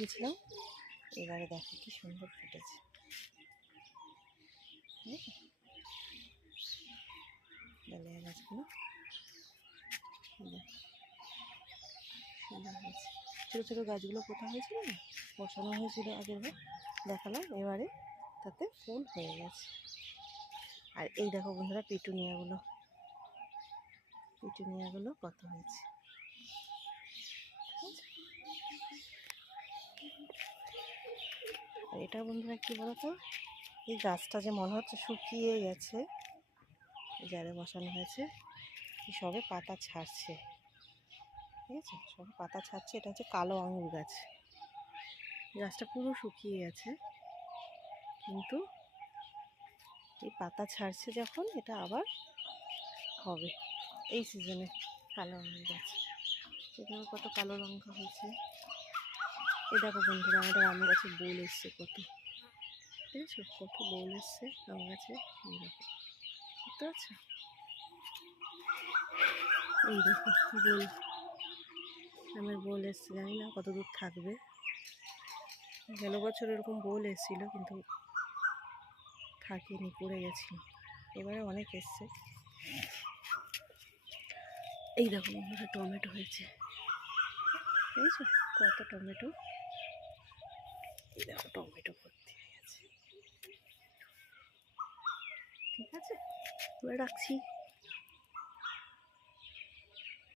দেখিয়েছিলাম, এবারে দেখো কি সুন্দর ফুটেছে। ডালিয়া গাছগুলো সুন্দর হয়েছে। ছোটো ছোটো গাছগুলো কোথা হয়েছিল না, বসানো হয়েছিল আগের বার, দেখালাম, এবারে তাতে ফুল হয়ে গেছে। আর এই দেখো বন্ধুরা পিটুনিয়াগুলো কত হয়েছে। আর এটা বন্ধুরা কী বলতো, এই গাছটা যে মনে হচ্ছে শুকিয়ে গেছে, জারে বসানো হয়েছে, সবে পাতা ছাড়ছে, ঠিক আছে, সবে পাতা ছাড়ছে। এটা হচ্ছে কালো আঙুর গাছ, গাছটা পুরো শুকিয়ে গেছে, কিন্তু এই পাতা ছাড়ছে যখন, এটা আবার হবে এই সিজনে। কালো আঙুর গাছ, এখানে কত কালো লঙ্কা হয়েছে। এ দেখো বন্ধুরা আমাদের আম গাছে বোল এসছে কত, ঠিক আছে, কত বোল এসছে আম গাছে, বুঝতে পারছো? এই দেখো বোল, আমের বোল এসছে, জানি না কত দূর থাকবে। গেল বছর এরকম বোল এসেছিলো, কিন্তু থাকিনি, পড়ে গেছিল। এবারে অনেক এসছে। এই দেখো বন্ধুরা টমেটো হয়েছে, বুঝেছো কত টমেটো, এই দেখো টমেটো ভর্তি হয়ে গেছে। ঠিক আছে, এবার রাখছি।